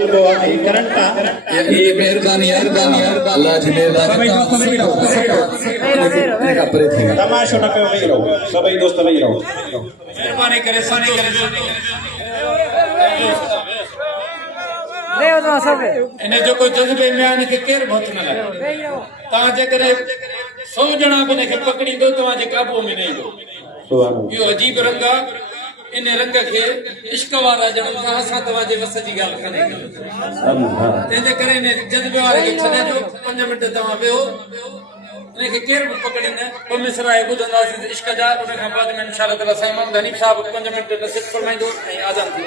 ये मेहरबानी अल्लाह जी मेहरबानी तमाशो न कयो वेही रहो सभई दोस्त वेही रहो मेहरबानी करे इन जो कोई जज्बे में आने के केर बहुत न लगे ता जकर 100 जना भी ने पकड़ी दो तो जे काबू में नहीं दो यो अजीब रंग इन रंग के इश्क वाला जण का असा तवाजे वस जी गाल कने ते करे ने जज्बे वाले के छने जो 5 मिनट तवा बेहो ने के केर पकड़ी ने मिसराए बुधंदा इश्क जा उन का बाद में इंशाल्लाह ताला साईं मोहम्मद हनीफ साहब 5 मिनट नसीब फरमाइंदो आजान थी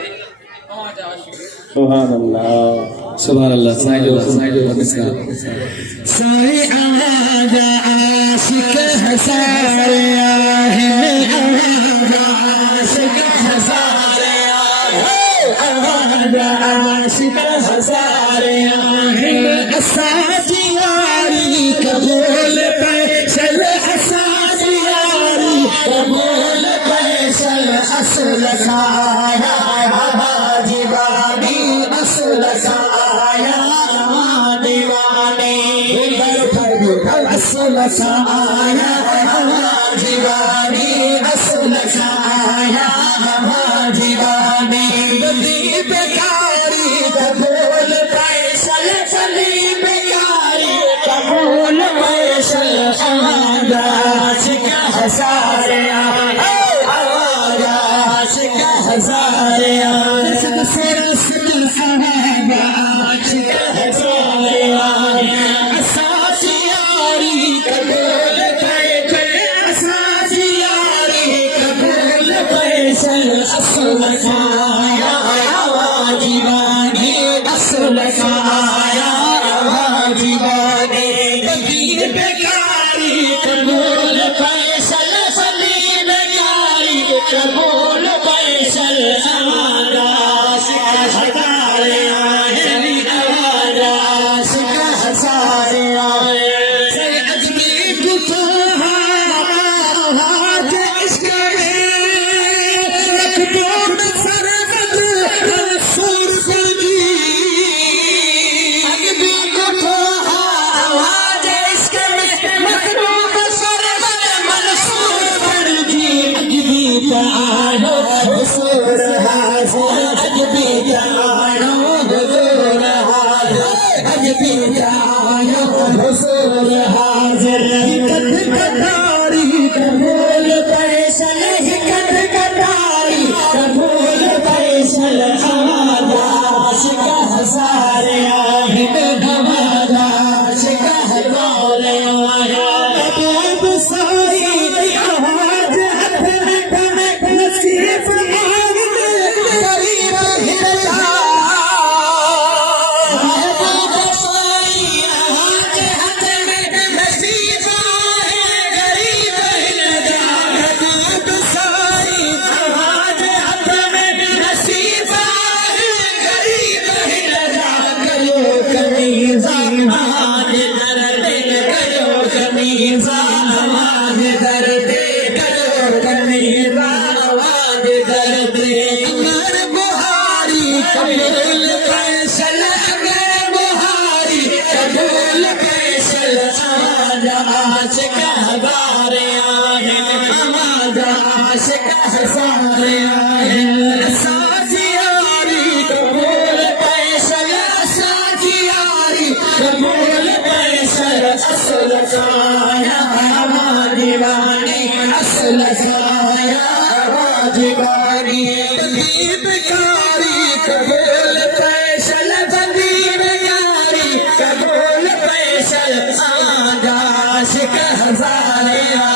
सुभान अल्लाह साईं जो नमस्कार साईं आजा आशिक हसारे आहे आजा आशिक हसारे आजा आशिक हसारे आहे असाजी यारी कबूल पे चल असाजी यारी कबूल पे चल असल खाया असल साया दीवाने असल साया दीवाने असल साया दीवाने बेकारी कबूल पैसल चली बेकारी कबूल पैसल आवाज का हसारे आवाज का हसारे हजारे